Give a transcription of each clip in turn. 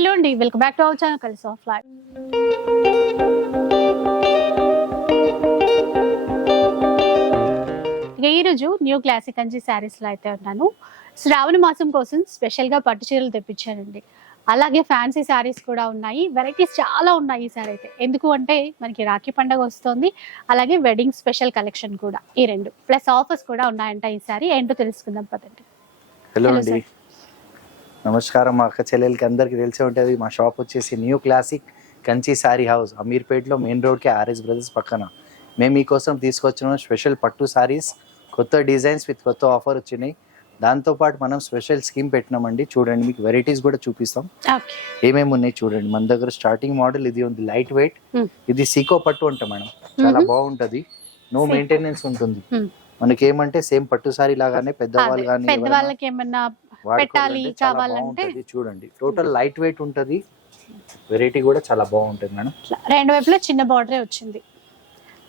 Hello అండి, welcome back to our channel కలిసి of live. ఈరోజు న్యూ క్లాసిక్ కంచి శారీస్లో అయితే ఉన్నాను. శ్రావణ మాసం కోసం స్పెషల్గా పట్టు చీరలు తెప్పించానండి. అలాగే ఫ్యాన్సీ శారీస్ కూడా ఉన్నాయి, వెరైటీస్ చాలా ఉన్నాయి ఈ సారీ అయితే. ఎందుకు అంటే మనకి రాఖీ పండుగ వస్తుంది, అలాగే వెడ్డింగ్ స్పెషల్ కలెక్షన్ కూడా, ఈ రెండు ప్లస్ ఆఫర్స్ కూడా ఉన్నాయంట. ఈ సారీ ఏంటో తెలుసుకుందాం పదండి. హలో అండి, నమస్కారం. మా అక్క చెల్లెలకి అందరికీ తెలిసే ఉంటుంది. మా షాప్ వచ్చేసి new classic Kanchi sari house, అమీర్పేట్లో మెయిన్ రోడ్కి ఆర్ఎస్ బ్రదర్స్ పక్కన. మేము మీకోసం తీసుకొచ్చిన స్పెషల్ పట్టు శారీస్, కొత్త డిజైన్స్ విత్ కొత్త ఆఫర్ వచ్చినాయి. దాంతోపాటు మనం స్పెషల్ స్కీమ్ పెట్టినామండి. చూడండి, మీకు వెరైటీస్ కూడా చూపిస్తాం ఏమేమి ఉన్నాయి. చూడండి, మన దగ్గర స్టార్టింగ్ మోడల్ ఇది ఉంది, లైట్ వెయిట్. ఇది సీకో పట్టు అంట మేడం, చాలా బాగుంటది, నో మెయింటెనెన్స్ ఉంటుంది. మనకి ఏమంటే సేమ్ పట్టు సారీ లాగానే పెద్దవాళ్ళు కానీ పెద్దవాళ్ళకి ఏమన్నా పెట్టాలి కావాలంటే చూడండి, టోటల్ లైట్ వెయిట్ ఉంటది. వెరైటీ కూడా చాలా బాగుంటుంది మేడం. రెండు వైపులా చిన్న బార్డరే వచ్చింది,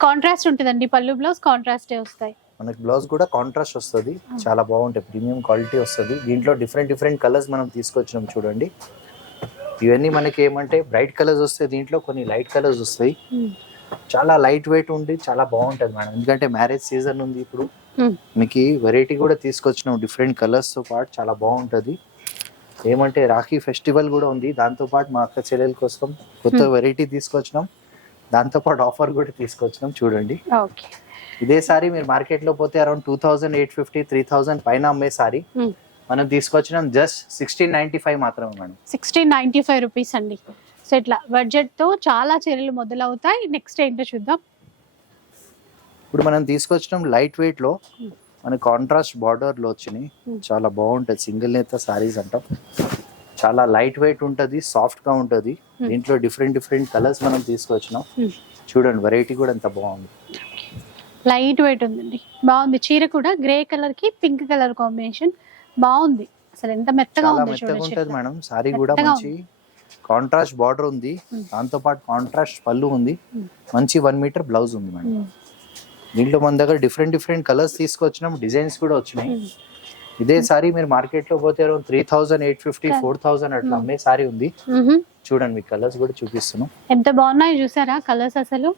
కాంట్రాస్ట్ ఉంటుందండి. పళ్ళు బ్లౌజ్ కాంట్రాస్టే వస్తాయి. మనకి బ్లౌజ్ కూడా కాంట్రాస్ట్ వస్తుంది, చాలా బాగుంటాయి, ప్రీమియం క్వాలిటీ వస్తుంది. దీంట్లో డిఫరెంట్ కలర్స్ మనం తీసుకొచ్చినాం. చూడండి, ఇవన్నీ మనకి ఏమంటే బ్రైట్ కలర్స్ వస్తాయి, దీంట్లో కొన్ని లైట్ కలర్స్ వస్తాయి. చాలా లైట్ వెయిట్ ఉండి చాలా బాగుంటది మేడం. ఎందుకంటే మ్యారేజ్ సీజన్ ఉంది ఇప్పుడు, మీకు వెరైటీ కూడా తీసుకొచ్చినాం డిఫరెంట్ కలర్స్ తో పాటు, చాలా బాగుంటది. ఏమంటే రాఖీ ఫెస్టివల్ కూడా ఉంది, దాంతో పాటు మా అక్క చెల్లెల కోసం కొత్త వెరైటీ తీసుకొచ్చినాం, దాంతో పాటు ఆఫర్ కూడా తీసుకొచ్చినాం. చూడండి, ఇదే సారీ మీరు మార్కెట్ లో పోతే అరౌండ్ 2850 3000 పైన అమ్మే సారీ మనం తీసుకొచ్చినాం జస్ట్ 1695 మాత్రమే మేడం. 1695 రూపీస్ అండి. సో ఇట్లా బడ్జెట్ తో చాలా చీరలు మొదలవుతాయి. నెక్స్ట్ ఏంటో చూద్దాం. ఇప్పుడు మనం తీసుకొచ్చినాం లైట్ వెయిట్ లో, మన కాంట్రాస్ట్ బార్డర్ లో వచ్చినాయి, చాలా బాగుంటది. సింగిల్ నేత సారీస్ అంటాం, చాలా లైట్ వెయిట్ ఉంటది, సాఫ్ట్ గా ఉంటది. దీంట్లో డిఫరెంట్ కలర్స్ మనం తీసుకొచ్చినాం. చూడండి, వెరైటీ కూడా ఎంత బాగుంది, లైట్ వెయిట్ ఉందండి, బాగుంది. చీర కూడా గ్రే కలర్ కి పింక్ కలర్ కాంబినేషన్ బాగుంది. అసలు ఎంత మెత్తగా ఉంది ఉంటది మేడం. సారీ కూడా మంచి కాంట్రాస్ట్ బార్డర్ ఉంది, దాంతో పాటు కాంట్రాస్ట్ పళ్ళు ఉంది, మంచి 1 మీటర్ బ్లౌజ్ ఉంది మేడం. దీంట్లో మన దగ్గర డిఫరెంట్ కలర్స్ తీసుకొచ్చినాం, డిజైన్స్ కూడా వచ్చినాయి. ఇదే సారీ మీరు మార్కెట్ లో పోతే 3850 4000 అట్లా అమ్మే సారీ ఉంది. చూడండి, మీకు కలర్స్ కూడా చూపిస్తున్నాం, ఎంత బాగున్నాయి చూసారా కలర్స్ అసలు.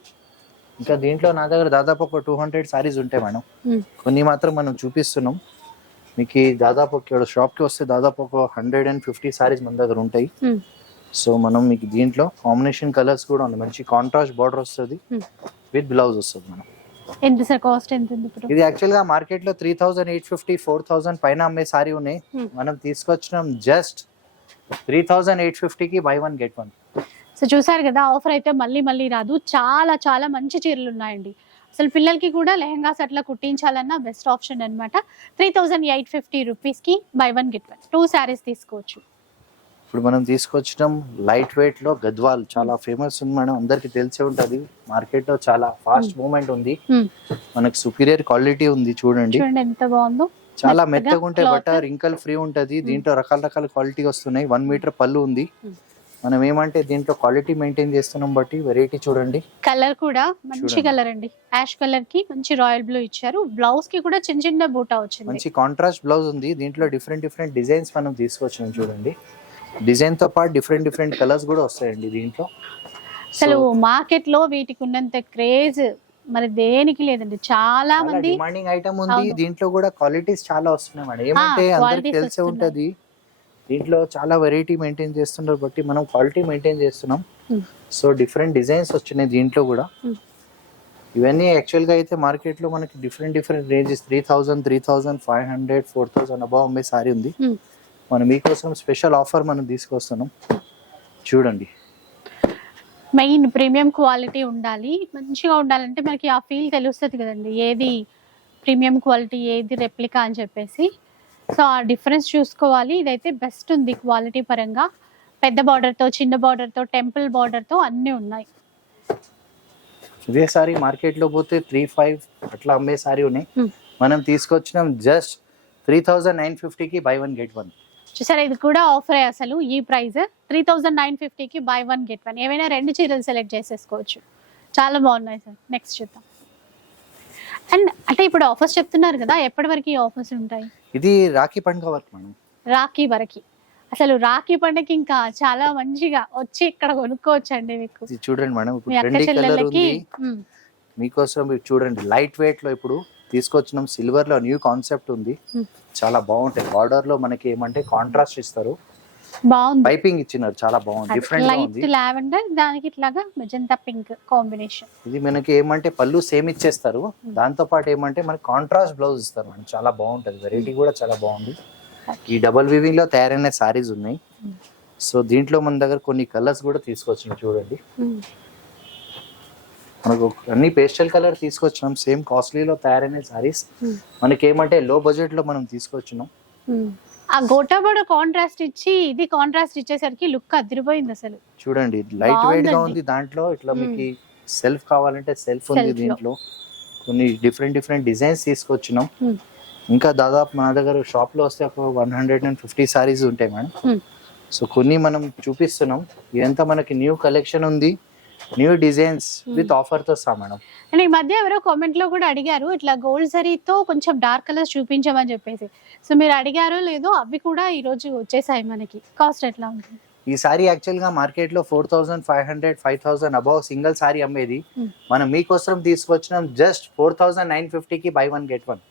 ఇంకా దీంట్లో నా దగ్గర దాదాపు ఒక 200 సారీస్ ఉంటాయి మేడం. కొన్ని మాత్రం మనం చూపిస్తున్నాం మీకు. దాదాపు షాప్ కి వస్తే దాదాపు ఒక 150 సారీస్ మన దగ్గర ఉంటాయి. సో మనం మీకు దీంట్లో కాంబినేషన్ కలర్స్ కూడా ఉంది, మంచి కాంట్రాస్ట్ బార్డర్ వస్తుంది, విత్ బ్లౌజ్ వస్తుంది మేడం. ఎంత సార్ కాస్ట్ ఎంత ఉంది ఇప్పుడు? ఇది యాక్చువల్ గా మార్కెట్ లో 3850 4000 పైన అమ్మే సారీ ఉన్నాయి. మనం తీసుకొచ్చినాం జస్ట్ 3850 కి బై 1 గెట్ 1. సో చూసారు కదా, ఆఫర్ అయితే మళ్ళీ రాదు. చాలా మంచి చీరలు ఉన్నాయండి. అసలు పిల్లలకి కూడా లెహంగాస్ అట్లా కుట్టించాలన్నా బెస్ట్ ఆప్షన్ అనమాట. 3850 రూపీస్ కి బై 1 గెట్ 1 2 శారీస్ తీసుకోవచ్చు. ఇప్పుడు మనం తీసుకొచ్చడం లైట్ వెయిట్ లో గద్వాల్, చాలా ఫేమస్ ఉంది మేడం, అందరికి తెలిసే ఉంటది. మార్కెట్ లో చాలా ఫాస్ట్ మూవ్మెంట్ ఉంది, మనకు సుపీరియర్ క్వాలిటీ ఉంది. చూడండి ఎంత బాగుందో, చాలా మెత్తగా ఉంటాయి, బట్ట రింకల్ ఫ్రీ ఉంటది. దీంట్లో రకాల క్వాలిటీ వస్తున్నాయి. 1 మీటర్ పళ్ళు ఉంది. మనం ఏమంటే దీంట్లో క్వాలిటీ మెయింటైన్ చేస్తున్నాం బట్టి వెరైటీ చూడండి. కలర్ కూడా మంచి కలర్ అండి, యాష్ కలర్ కి మంచి రాయల్ బ్లూ ఇచ్చారు. బ్లౌజ్ కి కూడా చిన్న బూటా వచ్చింది, మంచి కాంట్రాస్ట్ బ్లౌజ్ ఉంది. దీంట్లో డిఫరెంట్ డిజైన్స్ మనం తీసుకొచ్చినాం. చూడండి, డిజైన్ తో పాటు డిఫరెంట్ కలర్స్ కూడా వస్తాయండి దీంట్లో. అసలు మార్కెట్ లో వీటికి ఉన్నంత క్రేజ్ మరి దేనికి లేదండి. చాలా మంది డిమాండింగ్ ఐటమ్ ఉంది. దీంట్లో కూడా క్వాలిటీస్ చాలా వస్తున్నాయి మేడం. ఏమంటే అందరికి తెలిసే ఉంటది, దీంట్లో చాలా వెరైటీ మెయింటైన్ చేస్తున్నారు బట్టి మనం క్వాలిటీ మెయింటైన్ చేస్తున్నాం. సో డిఫరెంట్ డిజైన్స్ వచ్చినాయి దీంట్లో కూడా. ఇవన్నీ యాక్చువల్ గా అయితే మార్కెట్ లో మనకి డిఫరెంట్ రేంజెస్ 3000 3500 4000 అబౌవ్ అమ్మే సారీ ఉంది. మనం మీకోసం స్పెషల్ ఆఫర్ మనం తీసుకొస్తున్నాం. చూడండి, మెయిన్ ప్రీమియం క్వాలిటీ ఉండాలి, మంచిగా ఉండాలంటే మనకి ఆ ఫీల్ తెలుస్తుంది కదండి, ఏది ప్రీమియం క్వాలిటీ ఏది రెప్లికా అని చెప్పేసి. సో ఆ డిఫరెన్స్ చూసుకోవాలి. ఇదైతే బెస్ట్ ఉంది క్వాలిటీ పరంగా, పెద్ద బార్డర్తో చిన్న బార్డర్తో టెంపుల్ బార్డర్తో అన్నీ ఉన్నాయి. ఇదే సారీ మార్కెట్ లో పోతే 3500 అట్లా అమ్మే సారీ ఉన్నాయి. మనం తీసుకొచ్చినాం జస్ట్ 3950 కి బై 1 గెట్ 1. చూసారా, ఇది కూడా ఆఫర్ అసలు. ఈ ప్రైస్ 3950 కి బై 1 గెట్ 1. ఏవైనా 2 చీరలు సెలెక్ట్ చేసేసుకోవచ్చు, చాలా బాగున్నాయి సార్. నెక్స్ట్ చూద్దాం. అండ్ అంటే ఇప్పుడు ఆఫర్స్ చెప్తున్నారు కదా, ఎప్పటి వరకు ఈ ఆఫర్స్ ఉంటాయి? ఇది రాఖీ పండుగ వరకు మేడం, రాఖీ వరకు. అసలు రాఖీ పండుగకి ఇంకా చాలా మంచిగా వచ్చి ఇక్కడ కొనుక్కోవచ్చండి మీకు. ఇది చూడండి మేడం, మీ ఇప్పుడు అక్క ట్రెండీ కలర్ చెల్లెళ్ళకి ఉంది మీకోసం. ఇది చూడండి లైట్ వెయిట్ లో ఇప్పుడు తీసుకొచ్చినాం, సిల్వర్ లో న్యూ కాన్సెప్ట్ ఉంది, చాలా బాగుంటాయి. బార్డర్ లో మనకి ఏమంటే కాంట్రాస్ట్ ఇస్తారు, బాగుంది, పైపింగ్ ఇచ్చినారు, చాలా బాగుంది, డిఫరెంట్ గా ఉంది. లైట్ లావెండర్ దానికి ఇట్లాగా మెజంతా పింక్ కాంబినేషన్. ఇది మనకి ఏమంటే పళ్ళు సేమ్ ఇచ్చేస్తారు, దాంతో పాటు ఏమంటే మనకి కాంట్రాస్ట్ బ్లౌజ్ ఇస్తారు మేడం, చాలా బాగుంటది. వెరైటీ కూడా చాలా బాగుంది. ఈ డబల్ వీవింగ్ లో తయారైన సారీస్ ఉన్నాయి. సో దీంట్లో మన దగ్గర కొన్ని కలర్స్ కూడా తీసుకొచ్చినాం చూడండి. మనకు అన్ని పేస్టల్ కలర్ తీసుకొచ్చినాం, సేమ్ కాస్ట్లీలో తయారైన సారీస్. మనకి ఏమంటే లో బడ్జెట్ లో మనం తీసుకొచ్చినాం. ఆ గోటాబోడ కాంట్రాస్ట్ ఇచ్చి ఇది కాంట్రాస్ట్ ఇచ్చేసరికి లుక్ అదిరిపోయింది అసలు. చూడండి లైట్ వెయిట్ గా ఉంది, దాంట్లో ఇట్లా మీకు సెల్ఫ్ కావాలంటే సెల్ఫ్ ఉంది. దీంట్లో కొన్ని డిఫరెంట్ డిజైన్స్ తీసుకొచ్చినాం. ఇంకా దాదాపు మన దగ్గర షాప్ లో వస్తే ఒక 150 సారీస్ ఉంటాయి మేడం. సో కొన్ని మనం చూపిస్తున్నాం. ఇదంతా మనకి న్యూ కలెక్షన్ ఉంది, న్యూ డిజైన్స్ విత్ ఆఫర్ తో సహా మేడం. అండ్ ఈ మధ్య ఎవరో కామెంట్ లో కూడా అడిగారు ఇట్లా గోల్డ్ జరీతో కొంచెం డార్క్ కలర్స్ చూపించమని చెప్పేసి. సో మీరు అడిగారో లేదో అవి కూడా ఈ రోజు వచ్చేసాయి మనకి. కాస్ట్ ఎట్లా ఉంటుంది? ఈ సారీ యాక్చువల్ గా మార్కెట్ లో 4500 5000 అబౌవ్ సింగిల్ సారీ అమ్మేది. మనం మీకోసం తీసుకొచ్చినాం జస్ట్ 4950 కి బై 1 గెట్ 1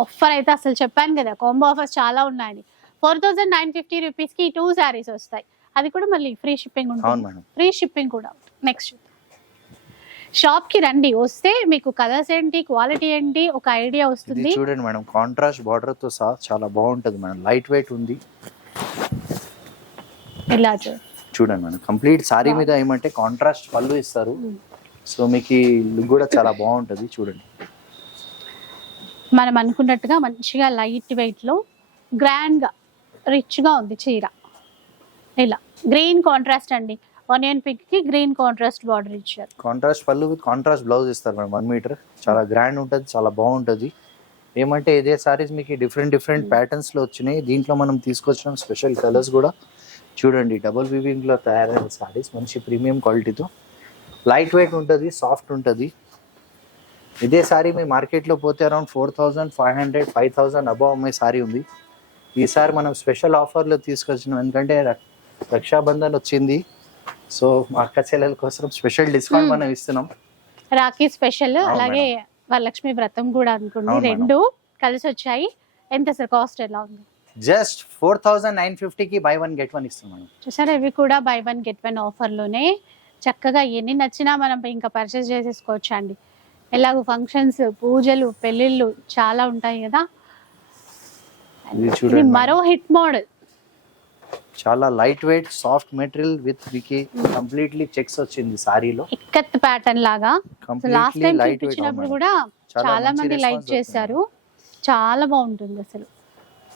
ఆఫర్. అయితే అసలు చెప్పాను కదా కాంబో ఆఫర్స్ చాలా ఉన్నాయని. 4950 రూపీస్ కి 2 సారీస్ వస్తాయి, అది కూడా మళ్ళీ ఫ్రీ షిప్పింగ్ ఉంటుంది. ఫ్రీ షిప్పింగ్ కూడా. నెక్స్ట్ షాప్ కి రండి, వస్తే మీకు కలర్స్ ఏంటి క్వాలిటీ ఏంటి ఒక ఐడియా వస్తుంది. చూడండి మేడం, కాంట్రాస్ట్ బార్డర్ తో సహా చాలా బాగుంటది మేడం, లైట్ వెయిట్ ఉంది. ఇలా చూడండి మేడం, కంప్లీట్ సారీ మీద ఏమంటే కాంట్రాస్ట్ పళ్ళు ఇస్తారు. సో మీకు లుక్ కూడా చాలా బాగుంటది. చూడండి మనం అనుకున్నట్టుగా మంచిగా లైట్ వెయిట్ లో గ్రాండ్ గా రిచ్ గా ఉంది చీర. ఇలా గ్రీన్ కాంట్రాస్ట్ అండి, ఆనియన్ పింక్ కి గ్రీన్ కాంట్రాస్ట్ బార్డర్ ఇచ్చారు. కాంట్రాస్ట్ పళ్ళు విత్ కాంట్రాస్ట్ బ్లౌజ్ ఇస్తారు మేడం. 1 మీటర్ చాలా గ్రాండ్ ఉంటది, చాలా బాగుంటది. ఏమంటే ఇదే సారీస్ మీకు డిఫరెంట్ ప్యాటర్న్స్ లో వచ్చినాయి. దీంట్లో మనం తీసుకొచ్చిన స్పెషల్ కలర్స్ కూడా చూడండి. డబుల్ వీవింగ్ లో తయారైన సారీస్, మంచి ప్రీమియం క్వాలిటీతో, లైట్ వెయిట్ ఉంటుంది, సాఫ్ట్ ఉంటుంది. ఇదే సారీ మీ మార్కెట్లో పోతే అరౌండ్ 4500 5000 అబౌవ్ అమ్మే సారీ ఉంది. ఈసారి మనం స్పెషల్ ఆఫర్లో తీసుకొచ్చినాం, ఎందుకంటే రక్షాబంధన్ వచ్చింది. సో మా అక్క చెల్లెల కోసం స్పెషల్ డిస్కౌంట్ మనం ఇస్తున్నాం. రాఖీ స్పెషల్, అలాగే వరలక్ష్మి వ్రతం కూడా అనుకోండి, రెండు కలిసి వచ్చాయి. ఎంత సార్ కాస్ట్ ఎలా ఉంది? జస్ట్ 4950 కి బై 1 గెట్ 1 ఇస్తున్నాం. చూసారా, ఇవి కూడా బై 1 గెట్ 1 ఆఫర్ లోనే. చక్కగా ఎన్ని నచ్చినా మనం ఇంకా పర్చేస్ చేసేసుకోవచ్చు అండి. ఎలాగో ఫంక్షన్స్, పూజలు, పెళ్లిళ్ళు చాలా ఉంటాయి కదా. ఇది మరో హిట్ మోడల్, చాలా light weight soft material with Vicky completely checks వచ్చింది సారీలో, ఇక్కత్ ప్యాటర్న్ లాగా. లాస్ట్ టైం చూపించినప్పుడు కూడా చాలా మంది లైక్ చేశారు. చాలా బాగుంటుంది అసలు.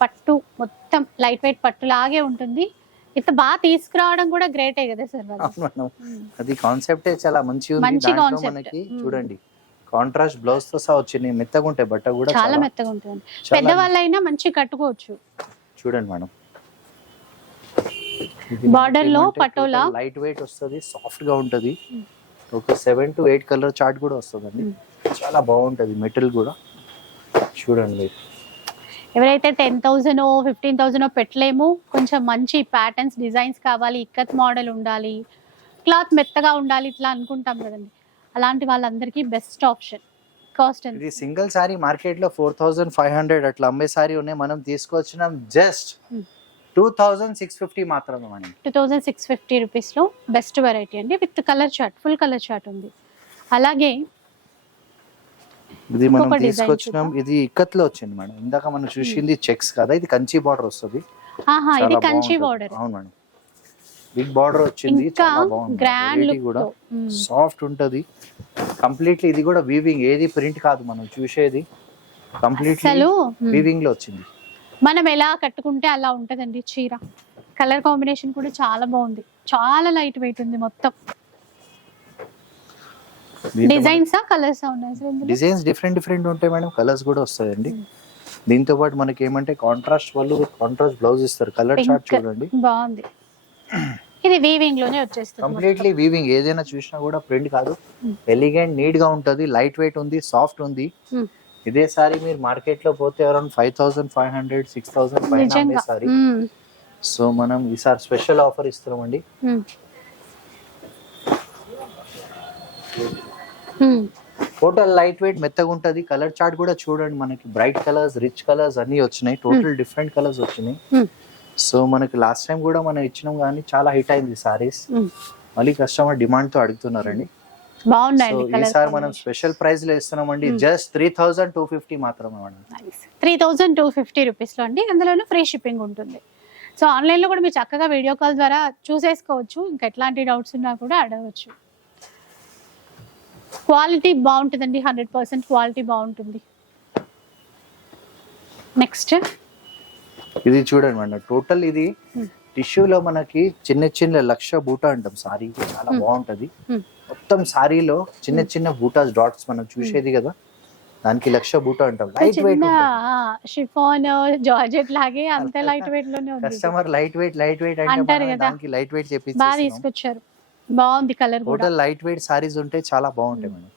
పట్టు మొత్తం లైట్ వెయిట్ పట్టు లాగే ఉంటుంది. ఇంత బాగా తీసుకురావడం కూడా గ్రేటే కదా సార్. అది కాన్సెప్టే చాలా మంచి ఉంది. మనకి చూడండి కాంట్రాస్ట్ బ్లౌజ్ తో సహా వచ్చింది. మెత్తగా ఉంటాయి, బట్ట కూడా చాలా మెత్తగా ఉంటుంది. పెద్దవాళ్ళైనా మంచి కట్టుకోవచ్చు. చూడండి మేడం, బార్డర్ లో పటోలా లైట్ వెయిట్ వస్తుంది, సాఫ్ట్ గా ఉంటది. ఒక 7 to 8 కలర్ చార్ట్ కూడా వస్తుందండి, చాలా బాగుంటది మెటీరియల్ కూడా. చూడండి, ఎవరైతే 10,000 15,000 పెట్టలేము, కొంచెం మంచి ప్యాటర్న్స్ డిజైన్స్ కావాలి, ఇక్కత్ మోడల్ ఉండాలి, క్లాత్ మెత్తగా ఉండాలి, ఇట్లా అనుకుంటాం కదండి, అలాంటి వాళ్ళందరికీ బెస్ట్ ఆప్షన్. కాస్ట్ ఎంత? ఇది సింగిల్ సారీ మార్కెట్ లో 4500 అట్లా అమ్మే సారీ ఉన్నాయి, మనం తీసుకొచ్చినాం జస్ట్ 2650 మాత్రమే. మనం 2650 రూపీస్ లో బెస్ట్ వెరైటీ అండి, with colour chart, full colour chart ఉంది. అలాగే ఇది మనం తీసుకొచ్చినాం, ఇది ఇక్కత్ లో వచ్చింది మేడం. ఇందాక మనం చూసింది చెక్స్ కదా, ఇది కంచి బార్డర్ వస్తుంది. ఇది కంచి బార్డర్. అవును మేడం, బిగ్ బార్డర్ వచ్చింది, చాలా బాగుంది, గ్రాండ్ లుక్ కూడా సాఫ్ట్ ఉంటది కంప్లీట్లీ. ఇది కూడా వీవింగ్, ఏది ప్రింట్ కాదు మనం చూసేది, కంప్లీట్లీ వీవింగ్ లో వచ్చింది. మనం ఎలా కట్టుకుంటే అలా ఉంటదండి చీర. కలర్ కాంబినేషన్ కూడా చాలా బాగుంది, చాలా లైట్ వెయిట్ ఉంది మొత్తం. డిజైన్స్ కలర్స్ ఉన్నాయి, డిజైన్స్ డిఫరెంట్ ఉంటాయి మేడం, కలర్స్ కూడా వస్తాయండి. దీంతో పాటు మనకి ఏమంటే కాంట్రాస్ట్ వాళ్ళు కాంట్రాస్ట్ బ్లౌజ్ ఇస్తారు. కలర్ చార్ట్ చూడండి, బాగుంది. ఇది వీవింగ్ లోనే వచ్చేస్తుంది, కంప్లీట్లీ వీవింగ్. ఏదైనా చూసినా కూడా ప్రింట్ కాదు, ఎలిగెంట్ నీట్ గా ఉంటది, లైట్ వెయిట్ ఉంది, సాఫ్ట్ ఉంది. ఇదే సారీ మీరు మార్కెట్ లో పోతే అరౌండ్ 5500 6000 పైన సారీ. సో మనం ఈసారి స్పెషల్ ఆఫర్ ఇస్తున్నామండి. టోటల్ లైట్ వెయిట్ మెత్తగా ఉంటుంది. కలర్ చార్ట్ కూడా చూడండి, మనకి బ్రైట్ కలర్స్, రిచ్ కలర్స్ అన్ని వచ్చినాయి. టోటల్ డిఫరెంట్ కలర్స్ వచ్చినాయి. సో మనకి లాస్ట్ టైం కూడా మనం ఇచ్చినాం కానీ చాలా హిట్ అయింది సారీస్. మళ్ళీ కస్టమర్ డిమాండ్ తో అడుగుతున్నారండి. బాగున్నాయండి. ఈసారి మనం స్పెషల్ ప్రైస్ లో ఇస్తున్నామండి. జస్ట్ 3250 మాత్రమే మేడం. 3250 రూపీస్ లో అండి. అందులోనూ ఫ్రీ షిప్పింగ్ ఉంటుంది. సో ఆన్లైన్ లో కూడా మీరు చక్కగా వీడియో కాల్ ద్వారా చూసేసుకోవచ్చు. ఇంకా ఎట్లాంటి డౌట్స్ ఉన్నా కూడా అడగవచ్చు. క్వాలిటీ బాగుంటుందండి, 100% క్వాలిటీ బాగుంటుంది. నెక్స్ట్ ఇది చూడండి మేడం, టోటల్ ఇది టిష్యూలో మనకి చిన్న చిన్న లక్ష బూటా అంటాం సారీ, చాలా బాగుంటది. మొత్తం సారీలో చిన్న చిన్న బూటాస్ డాట్స్ మనం చూసేది కదా, దానికి లక్ష బూటా అంటాం. లైట్ వెయిట్ షిఫాన్ జార్జెట్ లాగే అంత లైట్ వెయిట్ లోనే ఉంది. కస్టమర్ లైట్ వెయిట్ అంటారు కదా, దానికి లైట్ వెయిట్ చెప్పి బాగా తీసుకొచ్చారు. బాగుంది కలర్ కూడా. టోటల్ లైట్ వెయిట్ సారీస్ ఉంటే చాలా బాగుంటాయి మేడం.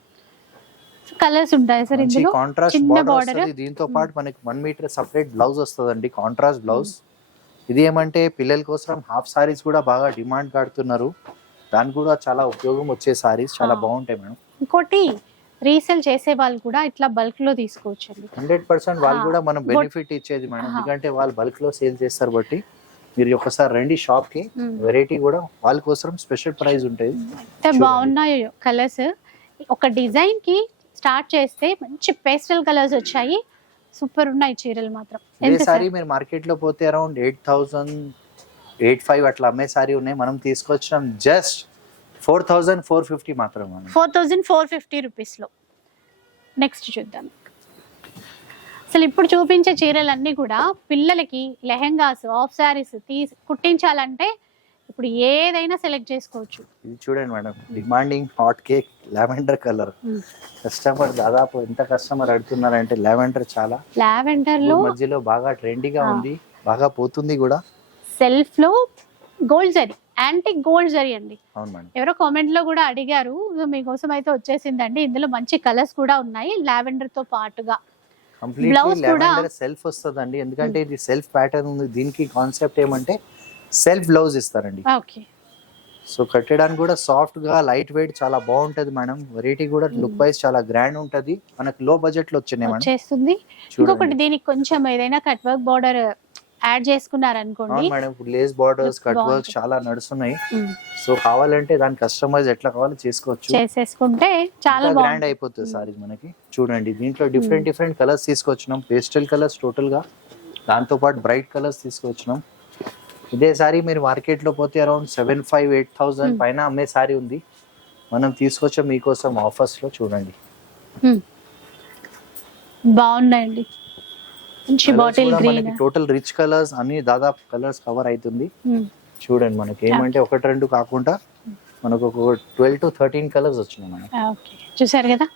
కలర్స్ ఉంటాయి సార్ ఇందులో. కాంట్రాస్ట్ బార్డర్ వస్తది. దీంతో పాటు మనకి 1 మీటర్ సెపరేట్ బ్లౌజ్ వస్తదండి, కాంట్రాస్ట్ బ్లౌజ్. ఇది ఏమంటే పిల్లల కోసం హాఫ్ సారీస్ కూడా బాగా డిమాండ్ కాడుతున్నారు. దానికి కూడా చాలా ఉపయోగం వచ్చే సారీస్ చాలా బాగుంటాయి మేడం. ఇంకోటి రీసేల్ చేసే వాళ్ళు కూడా ఇట్లా బల్క్ లో తీసుకోవచ్చు అండి. 100% వాళ్ళు కూడా మనం బెనిఫిట్ ఇచ్చేది మేడం, ఎందుకంటే వాళ్ళు బల్క్ లో సేల్ చేస్తారు. బట్టి మీరు ఒకసారి రండి షాప్ కి, వెరైటీ కూడా వాళ్ళ కోసం స్పెషల్ ప్రైస్ ఉంటుంది. బాగున్నాయి కలర్స్. ఒక డిజైన్ కి స్టార్ట్ చేస్తే మంచి పేస్టల్ కలర్స్ వచ్చాయి. సూపర్ ఉన్నాయి చీరలు మాత్రం. ఈ సారీ మీరు మార్కెట్ లో పోతే అరౌండ్ 8000 85 అట్లా అమ్మే సారీ ఉన్నాయి. మనం తీసుకొచ్చాం జస్ట్ 4450 మాత్రం. 4450 రూపీస్ లో. నెక్స్ట్ చూద్దాం. అసలు ఇప్పుడు చూపించే చీరలన్నీ కూడా పిల్లలకి లెహెంగాస్, ఆఫ్ శారీస్ కుట్టించాలంటే ఇప్పుడు ఏదైనా సెలెక్ట్ చేసుకోవచ్చు. ఇది చూడండి madam, demanding hot cake lavender colour. Customer దాదాపు ఎంత కస్టమర్ అడుగుతున్నారంటే లావెండర్, చాలా లావెండర్ లో మధ్యలో బాగా ట్రెండీగా ఉంది, బాగా పోతుంది కూడా. సెల్ఫ్ లో gold zari, antique gold zari అండి. అవును మేడం, ఎవరో కామెంట్ లో కూడా అడిగారు, మీకోసం అయితే వచ్చేసిందండి. ఇందులో మంచి కలర్స్ కూడా ఉన్నాయి లావెండర్ తో పాటుగా. కంప్లీట్లీ లావెండర్ సెల్ఫ్ వస్తుందండి, ఎందుకంటే ఇది సెల్ఫ్ ప్యాటర్న్ ఉంది. దీనికి కాన్సెప్ట్ ఏమంటే సెల్ఫ్ బ్లౌజ్ ఇస్తారండి. ఓకే. సో కట్టడానికి కూడా సాఫ్ట్ గా లైట్ వెయిట్ చాలా బాగుంటది మేడం. వెరైటీ కూడా లుక్ వైజ్ చాలా గ్రాండ్ ఉంటది. మనకు లో బడ్జెట్ లో వచ్చేస్తుంది. ఇంకొకటి దీనికి కొంచెం ఏదైనా కట్ వర్క్ బార్డర్ యాడ్ చేసుకున్నారు అనుకోండి మేడం. ఇప్పుడు లేస్ బార్డర్స్, కట్ వర్క్ చాలా నడుస్తున్నాయి. సో కావాలంటే దాని కస్టమైజ్ ఎట్లా కావాలో చేసుకోవచ్చు, చేసేసుకుంటే చాలా గ్రాండ్ అయిపోతుంది సారీ మనకి. చూడండి దీంట్లో డిఫరెంట్ కలర్స్ తీసుకొచ్చినాం. పేస్టల్ కలర్స్ టోటల్ గా, దాంతో పాటు బ్రైట్ కలర్స్ తీసుకొచ్చినాం. ఇదే సారీ మీరు మార్కెట్ లో పోతే అరౌండ్ 7500-8000 పైన అమ్మే సారీ ఉంది. మనం తీసుకొచ్చాం మీకోసం ఆఫర్స్ లో. చూడండి బాగున్నాయండి. మంచి bottle green, total rich colours అన్ని దాదాపు కలర్స్ కవర్ అవుతుంది. చూడండి మనకి ఏమంటే 1-2 కాకుండా మనకు ఒక 12 to 13 కలర్స్ వచ్చినాయి మనకి. ఓకే, చూసారు కదా,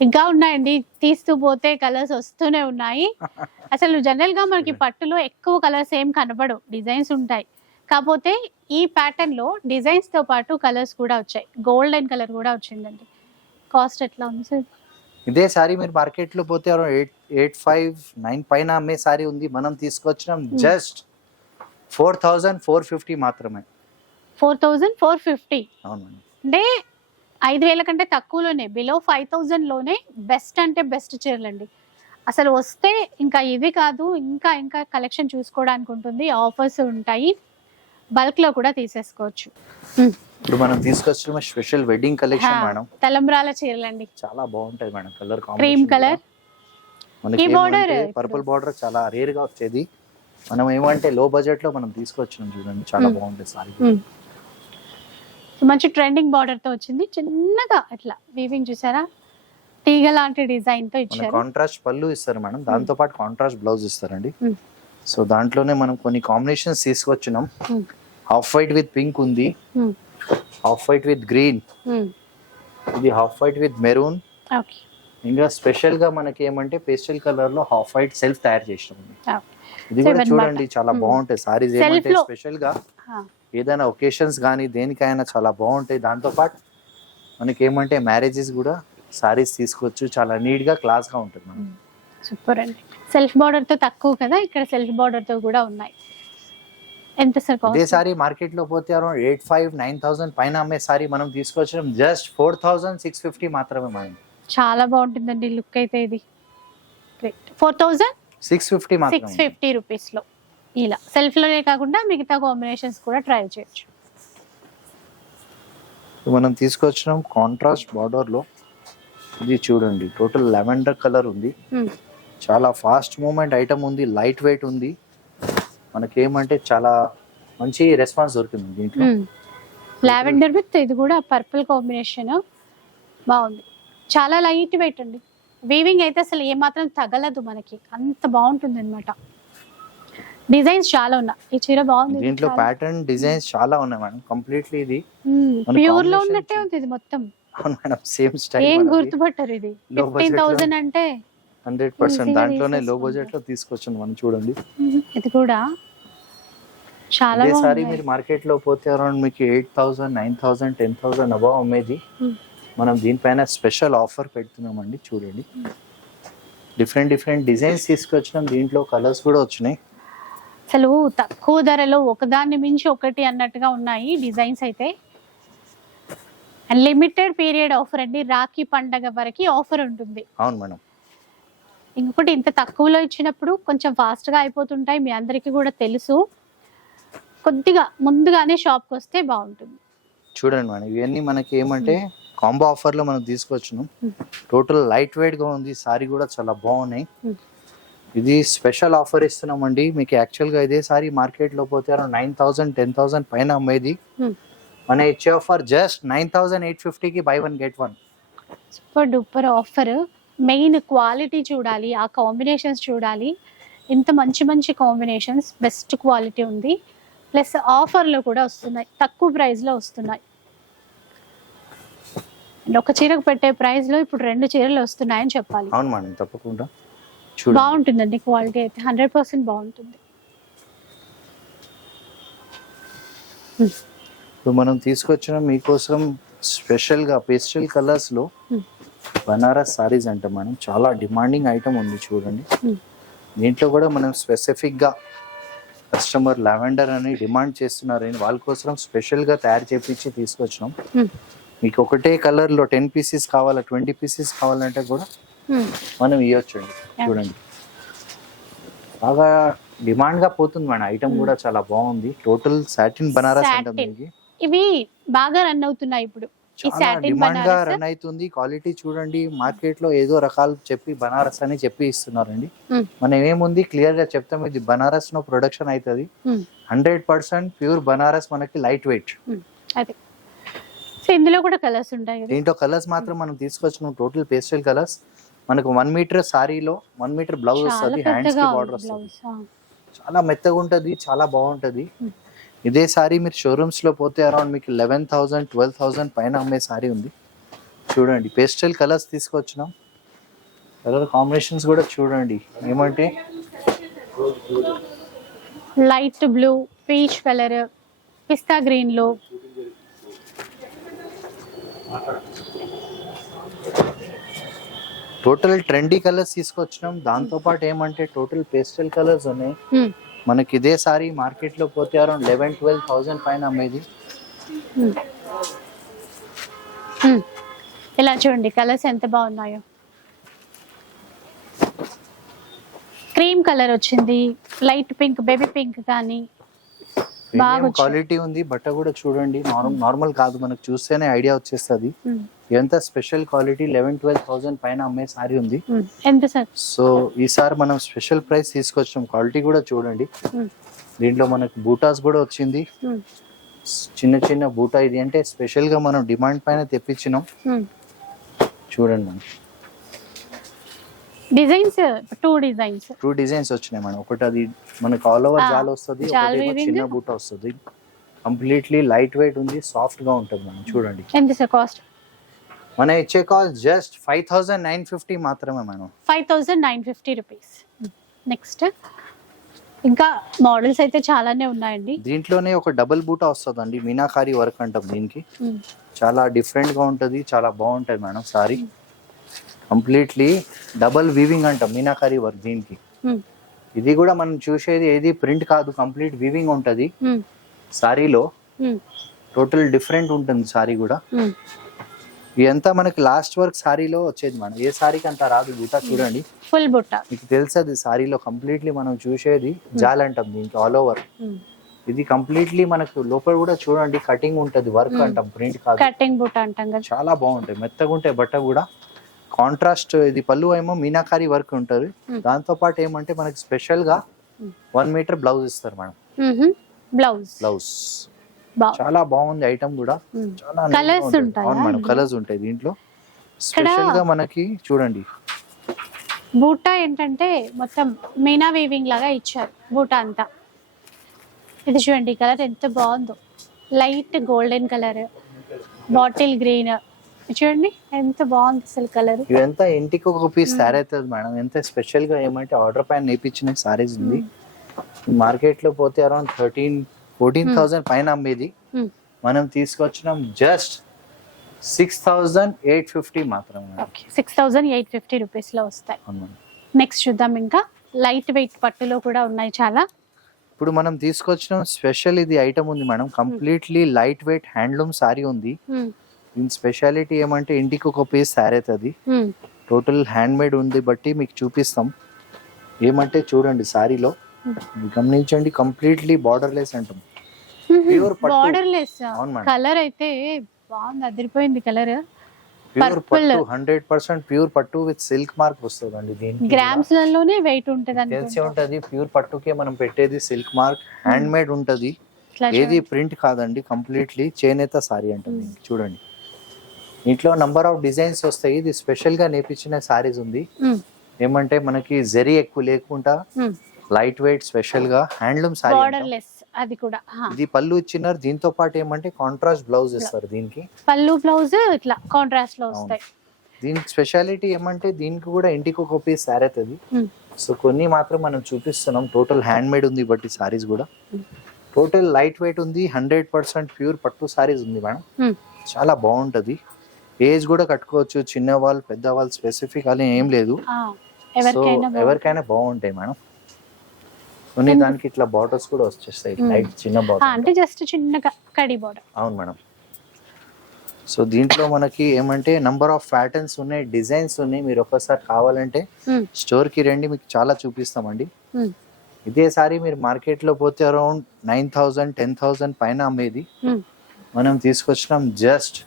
ఇంకా ఉన్నాయండి. తీస్తూ పోతే కలర్స్ వస్తూనే ఉన్నాయి. అసలు జనరల్ గా మనకి పట్టులో ఎక్కువ కలర్స్ ఏం కనబడవు, డిజైన్స్ ఉంటాయి. కాకపోతే ఈ ప్యాటర్న్ లో డిజైన్స్ తో పాటు కలర్స్ కూడా వచ్చాయి. గోల్డెన్ కలర్ కూడా వచ్చిందండి. కాస్ట్ ఎట్లా ఉంది సార్? ఇదే సారీ మీరు మార్కెట్ లో పోతే 859 పైన అమ్మే సారీ ఉంది. మనం తీసుకొచ్చినాం జస్ట్ 4450 మాత్రమే. 4450. అవునండి, అంటే 5000 కంటే తక్కువలోనే, బిలో 5000 లోనే బెస్ట్ అంటే బెస్ట్ చీరలండి. అసలు వస్తే ఇంకా ఇవి కాదు, ఇంకా ఇంకా కలెక్షన్ చూసుకోవడానికి ఉంటుంది. ఆఫర్స్ ఉంటాయి, బల్క్ లో కూడా తీసేసుకోవచ్చు. ఇప్పుడు మనం తీసుకొచ్చిన స్పెషల్ వెడ్డింగ్ కలెక్షన్ మేడం. తలంబ్రాల చీరలండి, చాలా బాగుంటది మేడం. కలర్ క్రీమ్ కలర్, మనకి పర్పుల్ బార్డర్ చాలా రేర్ గా వచ్చేది. మనం ఏమంటే లో బడ్జెట్ లో మనం తీసుకొచ్చినాం. చూడండి చాలా బాగుంటుంది సారీ. మంచి ట్రెండింగ్ బార్డర్ తో వచ్చింది. చిన్నగా అట్లా వీవింగ్ చూసారా, తీగ లాంటి డిజైన్ తో ఇచ్చారు. కాంట్రాస్ట్ పళ్ళు ఇస్తారు మేడం, దాంతో పాటు కాంట్రాస్ట్ బ్లౌజ్ ఇస్తారండి. సో దాంట్లోనే మనం కొన్ని కాంబినేషన్స్ తీసుకొచ్చినాం. హాఫ్ వైట్ విత్ పింక్ ఉంది, హాఫ్ వైట్ విత్ గ్రీన్, ఇది హాఫ్ వైట్ విత్ మెరూన్. ఇంకా స్పెషల్ గా మనకి ఏమంటే పేస్టల్ కలర్ లో హాఫ్ వైట్ సెల్ఫ్ తయారు చేసినాం. ఇది కూడా చూడండి చాలా బాగుంటాయి సారీస్. ఏమంటే స్పెషల్ గా ఏదైనా ఒకేషన్స్ కానీ దేనికైనా చాలా బాగుంటాయి. దాంతో పాటు మనకి ఏమంటే మ్యారేజెస్ కూడా సారీస్ తీసుకోవచ్చు. చాలా నీట్ గా క్లాస్ గా ఉంటుంది మనం. సూపర్ అండి. సెల్ఫ్ బార్డర్ తో తక్కువ కదా, ఇక్కడ సెల్ఫ్ బార్డర్ తో కూడా ఉన్నాయి. ఎంత సార్ ఇదే కాస్ట్? సారీ మార్కెట్ లో పోతే అరౌండ్ 8,500-9,000 పైన అమ్మే సారీ మనం తీసుకొచ్చాం జస్ట్ 4,650 మాత్రమే మనం. చాలా బాగుంటుందండి లుక్ అయితే ఇది. గ్రేట్. 4,650 650 మాత్రమే. రూపీస్లో ఇలా సెల్ఫ్లోనే కాకుండా మిగతా కాంబినేషన్స్ కూడా ట్రై చేయొచ్చు. మనం తీసుకొచ్చినాం కాంట్రాస్ట్ బార్డర్ లో. ఇది చూడండి టోటల్ లెవెండర్ కలర్ ఉంది. చాలా ఫాస్ట్ మూవ్మెంట్ ఐటమ్ ఉంది, లైట్ వెయిట్ ఉంది. మనకేమంటే చాలా మంచి రెస్పాన్స్ దొరికింది దీంట్లో. లావెండర్ విత్ ఇది కూడా పర్పుల్ కాంబినేషన్ బాగుంది. చాలా లైట్ వెయిట్ అండి. వీవింగ్ అయితే అసలు ఏమాత్రం తగలదు మనకి, అంత బాగుంటుంది అనమాట. డిజైన్స్ చాలా ఉన్నాయి. ఈ చీర బాగుంది. దీంట్లో ప్యాటర్న్ డిజైన్స్ చాలా ఉన్నాయి మేడం. కంప్లీట్లీ ఇది ప్యూర్ లో ఉన్నట్టే ఉంది ఇది మొత్తం. అవును మేడం, సేమ్ స్టైల్. ఏం గుర్తుపట్టారు ఇది? 15,000 అంటే 100% దాంట్లోనే లో బడ్జెట్ లో తీసుకొచ్చాను మనం. చూడండి ఇది కూడా చాలా ఇదే సారీ బాగుంది. మీరు మార్కెట్ లో పోతే అరౌండ్ మీకు 8,000, 9,000, 10,000 అబౌవ్ అమ్మేది. మనం దీనిపైన స్పెషల్ ఆఫర్ పెడుతున్నామండి. చూడండి డిఫరెంట్ డిఫరెంట్ డిజైన్స్ తీసుకొచ్చినాం. దీంట్లో కలర్స్ కూడా వచ్చినాయి. అసలు తక్కువ ధరలో ఒకదాన్ని మించి ఒకటి అన్నట్టుగా ఉన్నాయి డిజైన్స్ అయితే. అండ్ లిమిటెడ్ పీరియడ్ ఆఫర్ అండి, రాఖీ పండగ వరకు ఆఫర్ ఉంటుంది. అవును మేడం. ఇంకొకటి ఇంత తక్కువలో ఇచ్చినప్పుడు కొంచెం ఫాస్ట్ గా అయిపోతుంటాయి, మీ అందరికీ కూడా తెలుసు. కొద్దిగా ముందుగానే షాప్కి వస్తే బాగుంటుంది. చూడండి మేడం, ఇవన్నీ మనకి ఏమంటే కాంబో ఆఫర్ లో మనం తీసుకొచ్చినాం. టోటల్ లైట్ వెయిట్ గా ఉంది. సారీ కూడా చాలా బాగున్నాయి. ఇది స్పెషల్ ఆఫర్ ఇస్తున్నామండి మీకు. యాక్చువల్ గా ఇదే సారీ మార్కెట్ లో పోతే అరౌండ్ 9,000, 10,000 పైన అమ్మేది. మన ఇచ్చే ఆఫర్ జస్ట్ 9,850కి buy 1 get 1. Super duper offer. Main quality చూడాలి, ఆ కాంబినేషన్స్ చూడాలి. ఇంత మంచి మంచి కాంబినేషన్స్, బెస్ట్ క్వాలిటీ ఉంది. ప్లస్ ఆఫర్లు కూడా వస్తున్నాయి, తక్కువ ప్రైస్లో వస్తున్నాయి. అండ్ ఒక చీరకు పెట్టే ప్రైస్లో ఇప్పుడు 2 చీరలు వస్తున్నాయని చెప్పాలి. అవును మేడం, తప్పకుండా. చూడండి బాగుంటుందండి క్వాలిటీ అయితే 100% బాగుంటుంది. ఇప్పుడు మనం తీసుకొచ్చిన మీకోసం స్పెషల్ గా పేస్టల్ కలర్స్ లో బనారస్ సారీస్ అంటే మనం చాలా డిమాండింగ్ ఐటమ్ ఉంది. చూడండి దీంట్లో కూడా మనం స్పెసిఫిక్ గా కస్టమర్ లావెండర్ అని డిమాండ్ చేస్తున్నారని వాళ్ళ కోసం స్పెషల్ గా తయారు చేపించి తీసుకొచ్చినాం. మీకు ఒకటే కలర్ లో 10 పీసెస్ కావాలా, 20 పీసెస్ కావాలంటే కూడా మనం ఇవ్వచ్చండి. చూడండి బాగా డిమాండ్ గా పోతుంది మేడం. ఐటమ్ కూడా చాలా బాగుంది. టోటల్ సాటిన్ బనారస్ అంటే ఇవి బాగా రన్ అవుతున్నాయి ఇప్పుడు. చాలా డిమాండ్ గా రన్ అవుతుంది. క్వాలిటీ చూడండి, మార్కెట్ లో ఏదో రకాలు చెప్పి బనారస్ అని చెప్పి ఇస్తున్నారండి. మనం ఏముంది క్లియర్ గా చెప్తాం, ఇది బనారస్ లో ప్రొడక్షన్ అవుతుంది. 100% ప్యూర్ బనారస్, మనకి లైట్ వెయిట్. అదే ఇందులో కూడా కలర్స్ ఉంటాయి. దీంట్లో కలర్స్ మాత్రం మనం తీసుకొచ్చిన టోటల్ పేస్టల్ కలర్స్. మనకు 1 మీటర్ సారీలో 1 మీటర్ బ్లౌజ్ వస్తుంది, హ్యాండ్స్ కి బార్డర్ వస్తుంది. చాలా మెత్తగా ఉంటది, చాలా బాగుంటది. ఇదే సారీ మీరు షోరూమ్స్ లో పోతే అరౌండ్ మీకు 11,000, 12,000 పైన అమ్మే సారీ ఉంది. చూడండి పేస్టల్ కలర్స్ తీసుకొచ్చినాం. కలర్ కాంబినేషన్స్ కూడా చూడండి ఏమంటే లైట్ బ్లూ, పీచ్ కలర్, పిస్తా గ్రీన్ లో టోటల్ ట్రెండీ కలర్స్ తీసుకొచ్చినాం. దాంతో పాటు ఏమంటే టోటల్ పేస్టల్ కలర్స్ ఉన్నాయి. మనకి ఇదే సారీ మార్కెట్ లో పోతే అరౌండ్ 11,000-12,000 పైన అమ్మేది. ఇలా చూడండి కలర్స్ ఎంత బాగున్నాయో. క్రీమ్ కలర్ వచ్చింది, లైట్ పింక్, బేబీ పింక్ కానీ బాగా క్వాలిటీ ఉంది. బట్ట కూడా చూడండి నార్మల్ కాదు, మనకు చూస్తేనే ఐడియా వచ్చేస్తుంది ఎంత స్పెషల్ క్వాలిటీ. 11,000-12,000 పైన అమ్మే సారీ ఉంది. ఎంత సార్? సో ఈసారి మనం స్పెషల్ ప్రైస్ తీసుకొచ్చాం. క్వాలిటీ కూడా చూడండి. దీంట్లో మనకు బూటాస్ కూడా వచ్చింది, చిన్న చిన్న బూటా. ఇది అంటే స్పెషల్ గా మనం డిమాండ్ పైన తెప్పించినాం. చూడండి మనం డిజైన్స్, 2 డిజైన్స్ వచ్చినాయి మనం. ఒకటి అది మనకు ఆల్ ఓవర్ జాల్ వస్తుంది, చిన్న బూటా వస్తుంది. కంప్లీట్లీ లైట్ వెయిట్ ఉంది, సాఫ్ట్ గా ఉంటుంది మనం. చూడండి ఎంత సార్ కాస్ట్? మన ఇచ్చే కాస్ట్ జస్ట్ 5,950 మాత్రమే మేడం. 5,950 రూపీస్. నెక్స్ట్ ఇంకా మోడల్స్ అయితే చాలానే ఉన్నాయండి. దీంట్లోనే ఒక డబుల్ బూటా వస్తుందండి, మీనాకారి వర్క్ అంటాం దీనికి. చాలా డిఫరెంట్ గా ఉంటది, చాలా బాగుంటది madam sorry. Completely double weaving అంటాం, మీనాకారి వర్క్ దీనికి. ఇది కూడా మనం చూసేది ఏది ప్రింట్ కాదు, కంప్లీట్ వీవింగ్ ఉంటది సారీలో. టోటల్ డిఫరెంట్ ఉంటుంది సారీ కూడా. ఇదంతా మనకి లాస్ట్ వర్క్ సారీలో వచ్చేది మేడం. ఏ సారీకి అంత రాదు బుట్ట. చూడండి ఫుల్ బుట్ట మీకు తెలుసది సారీలో కంప్లీట్లీ మనం చూసేది జాల్ అంటాం దీనికి, ఆల్ ఓవర్. ఇది కంప్లీట్లీ మనకు లోపల కూడా చూడండి కటింగ్ ఉంటది, వర్క్ అంటాం, ప్రింట్ కాదు, కటింగ్ బుట్ట అంటాం కదా. చాలా బాగుంటాయి, మెత్తగా ఉంటాయి బట్ట కూడా. కాంట్రాస్ట్ ఇది పళ్ళు ఏమో మీనాకారి వర్క్ ఉంటుంది. దాంతో పాటు ఏమంటే మనకి స్పెషల్ గా 1 మీటర్ బ్లౌజ్ ఇస్తారు మేడం. బ్లౌజ్ చాలా బాగుంది ఐటమ్ కూడా. చాలా కలర్స్ ఉంటాయి. అవును మేడం, కలర్స్ ఉంటాయి దీంట్లో. స్పెషల్ గా మనకి చూడండి బూటా ఏంటంటే మొత్తం మీనా వీవింగ్ లాగా ఇచ్చారు బూటా అంతా. ఇది చూడండి కలర్ ఎంత బాగుందో, light golden colour, bottle green. చూడండి ఎంత బాగుంది అసలు కలర్. ఇదంతా ఇంటికి ఒక పీస్ సారీ అవుతుంది మేడం. ఎంత స్పెషల్ గా ఏమంటే ఆర్డర్ పైన నేర్పించిన సారీస్ ఉంది. మార్కెట్ లో పోతే అరౌండ్ 13,000 పైన అమ్మేది. మనం తీసుకొచ్చినాం జస్ట్ 6,850 మాత్రమే. 6,850 రూపీస్ లో వస్తాయి. నెక్స్ట్ చూద్దాం, ఇంకా లైట్ వెయిట్ పట్టులో కూడా ఉన్నాయి చాలా. ఇప్పుడు మనం తీసుకొచ్చిన స్పెషల్ ఇది ఐటమ్ ఉంది madam, completely light weight handloom sorry ఉంది. దీని స్పెషాలిటీ ఏమంటే ఇంటికి ఒక పీస్ సారీ అవుతుంది. టోటల్ హ్యాండ్ మేడ్ ఉంది బట్టి మీకు చూపిస్తాం. ఏమంటే చూడండి సారీలో గమనించండి, కంప్లీట్లీ బార్డర్ లెస్ అంటాం, ప్యూర్ బార్డర్ లెస్. కలర్ అయితే బాగుంది, అదిరిపోయింది కలర్. ప్యూర్ పట్టు 100% ప్యూర్ పట్టు విత్ సిల్క్ మార్క్ వస్తుందండి. దీనికి గ్రామ్స్ లోనే వెయిట్ ఉంటది, తెలిసి ఉంటది. ప్యూర్ పట్టుకే మనం పెట్టేది సిల్క్ మార్క్, హ్యాండ్ మేడ్ ఉంటది, ఏది ప్రింట్ కాదండి. కంప్లీట్లీ చేనేత సారీ అంటుంది. చూడండి ఇంట్లో నంబర్ ఆఫ్ డిజైన్స్ వస్తాయి. ఇది స్పెషల్ గా నేర్పించిన సారీస్ ఉంది. ఏమంటే మనకి జరీ ఎక్కువ లేకుండా లైట్ వెయిట్ స్పెషల్ గా హ్యాండ్లూమ్ సారీ, బార్డర్ లెస్. అది కూడా ఇది పళ్ళు ఇచ్చినారు. దీంతో పాటు ఏమంటే కాంట్రాస్ట్ బ్లౌజ్ ఇస్తారు దీనికి. పళ్ళు బ్లౌజ్ ఇట్లా కాంట్రాస్ట్ లో వస్తాయి. దీనికి స్పెషాలిటీ ఏమంటే దీనికి కూడా ఇంటికి ఒక పీస్ సారీ అవుతుంది. సో కొన్ని మాత్రం మనం చూపిస్తున్నాం. టోటల్ హ్యాండ్ మేడ్ ఉంది బట్టి సారీస్ కూడా టోటల్ లైట్ వెయిట్ ఉంది. 100% ప్యూర్ పట్టు సారీస్ ఉంది మేడం. చాలా బాగుంటది. ఏజ్ కూడా కట్టుకోవచ్చు, చిన్న వాళ్ళు పెద్ద వాళ్ళు స్పెసిఫిక్ అని ఏం లేదు. సో ఎవరికైనా బాగుంటాయి మేడం. కొన్ని దానికి ఇట్లా బార్డర్స్ కూడా వచ్చేస్తాయి, లైట్ చిన్న బార్డర్, అంటే జస్ట్ చిన్న కడి బార్డర్. అవును మేడం. సో దీంట్లో మనకి ఏమంటే నంబర్ ఆఫ్ ప్యాటర్న్స్ ఉన్నాయి, డిజైన్స్ ఉన్నాయి. మీరు ఒకసారి కావాలంటే స్టోర్ కి రండి, మీకు చాలా చూపిస్తామండి. ఇదే సారీ మీరు మార్కెట్ లో పోతే అరౌండ్ 9,000 10,000 పైన అమ్మేది. మనం తీసుకొచ్చినాం జస్ట్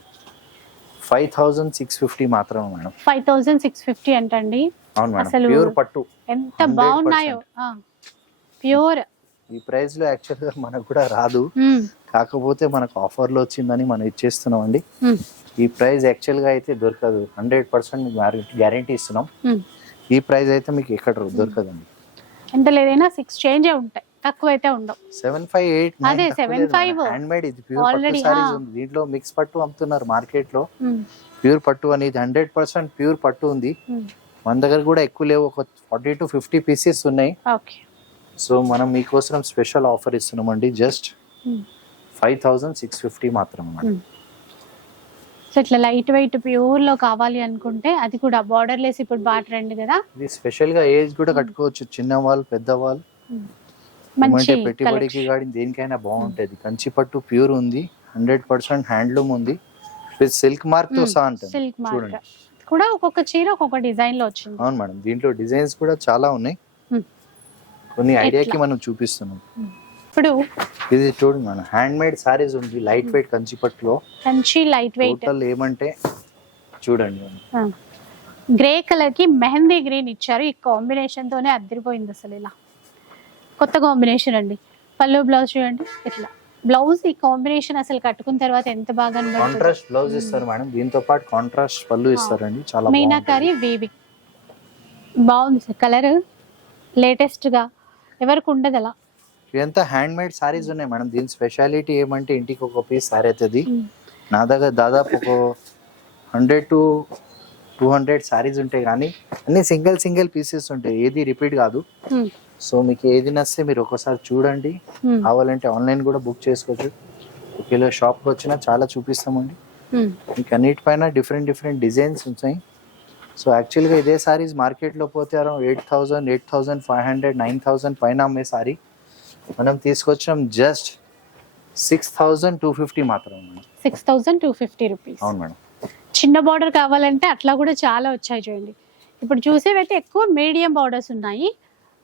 5,650 మాత్రమే మేడం. 5,650 అంటండి. అవును మేడం, ప్యూర్ పట్టు. ఎంత బాగున్నాయో ప్యూర్. ఈ ప్రైస్ లో యాక్చువల్ గా మనకు కూడా రాదు, కాకపోతే మనకు ఆఫర్ లో వచ్చిందని మనం ఇచ్చేస్తున్నాం అండి. ఈ ప్రైస్ యాక్చువల్ గా అయితే దొరకదు. 100% గ్యారంటీ ఇస్తున్నాం. ఈ ప్రైస్ అయితే మీకు ఎక్కడ దొరకదండి. ఎంత లేదైనా 6 చేంజ్ ఉంటాయి, తక్కువ అయితే ఉండవు. 7,500 8,000 అదే 7,500 హ్యాండ్ మేడ్. ఇది ప్యూర్ పట్టు సారీస్ ఉంది. దీంట్లో మిక్స్ పట్టు అమ్ముతున్నారు మార్కెట్ లో. ప్యూర్ పట్టు అనేది 100% ప్యూర్ పట్టు ఉంది. మన దగ్గర కూడా ఎక్కువ లేవు, ఒక 40 to 50 పీసెస్ ఉన్నాయి. సో మనం మీకోసం స్పెషల్ ఆఫర్ ఇస్తున్నామండి, జస్ట్ 5,650 మాత్రమే. సో ఇట్లా లైట్ వెయిట్ ప్యూర్ లో కావాలి అనుకుంటే అది కూడా బార్డర్ లెస్ ఇప్పుడు బాగా ట్రెండ్ కదా. ఇది స్పెషల్ గా ఏజ్ కూడా కట్టుకోవచ్చు, చిన్న వాళ్ళు పెద్ద వాళ్ళు. మంచి పెట్టుబడికి గాడి దేనికైనా బాగుంటది. కంచి పట్టు ప్యూర్ ఉంది, 100% హ్యాండ్లూమ్ ఉంది విత్ సిల్క్ మార్క్ తో సహా ఉంటుంది. సిల్క్ మార్క్ కూడా ఒక్కొక్క చీర ఒక్కొక్క డిజైన్ లో వచ్చింది. అవును మేడం, దీంట్లో డిజైన్స్ కూడా చాలా ఉన్నాయి. కొన్ని ఐడియాకి మనం చూపిస్తున్నాం. ఇప్పుడు ఇది చూడండి మన హ్యాండ్ మేడ్ సారీస్ ఉంది, లైట్ వెయిట్ కంచి పట్టులో. కంచి లైట్ వెయిట్ టోటల్ ఏమంటే చూడండి గ్రే కలర్ కి మెహందీ గ్రీన్ ఇచ్చారు. ఈ కాంబినేషన్ తోనే అదిరిపోయింది అసలు. ఇలా కొత్త కాంబినేషన్ అండి. పళ్ళు బ్లౌజ్ చూడండి ఇట్లా. బ్లౌజ్ ఈ కాంబినేషన్ అసలు కట్టుకున్న తర్వాత ఎంత బాగా కాంట్రాస్ట్ బ్లౌజ్ ఇస్తారు మేడం. దీంతో పాటు కాంట్రాస్ట్ పళ్ళు ఇస్తారండి. చాలా మీనాకారి వీవింగ్ బాగుంది సార్. కలర్ లేటెస్ట్ గా ఎవరికి ఉండదు అలా. ఇదంతా హ్యాండ్ మేడ్ సారీస్ ఉన్నాయి మేడం. దీని స్పెషాలిటీ ఏమంటే ఇంటికి ఒక పీస్ సారీ అవుతుంది. నా దగ్గర దాదాపు ఒక 100 to 200 సారీస్ ఉంటాయి, కానీ అన్ని సింగిల్ పీసెస్ ఉంటాయి, ఏది రిపీట్ కాదు. సో మీకు ఏది నచ్చితే మీరు ఒకసారి చూడండి. కావాలంటే ఆన్లైన్ కూడా బుక్ చేసుకోవచ్చు. ఒకవేళ షాప్కి వచ్చినా చాలా చూపిస్తామండి. మీకు అన్నిటిపైన డిఫరెంట్ డిజైన్స్ ఉంటాయి. సో యాక్చువల్గా ఇదే సారీస్ మార్కెట్లో పోతే అరౌండ్ 8,000, 8,500, 9,000 పైన అమ్మే సారీ మనం తీసుకొచ్చాం జస్ట్ 6,250 మాత్రం మేడం. 6,250 రూపీస్. అవును మేడం. చిన్న బార్డర్ కావాలంటే అట్లా కూడా చాలా వచ్చాయి చూడండి. ఇప్పుడు చూసేవైతే ఎక్కువ మీడియం బార్డర్స్ ఉన్నాయి,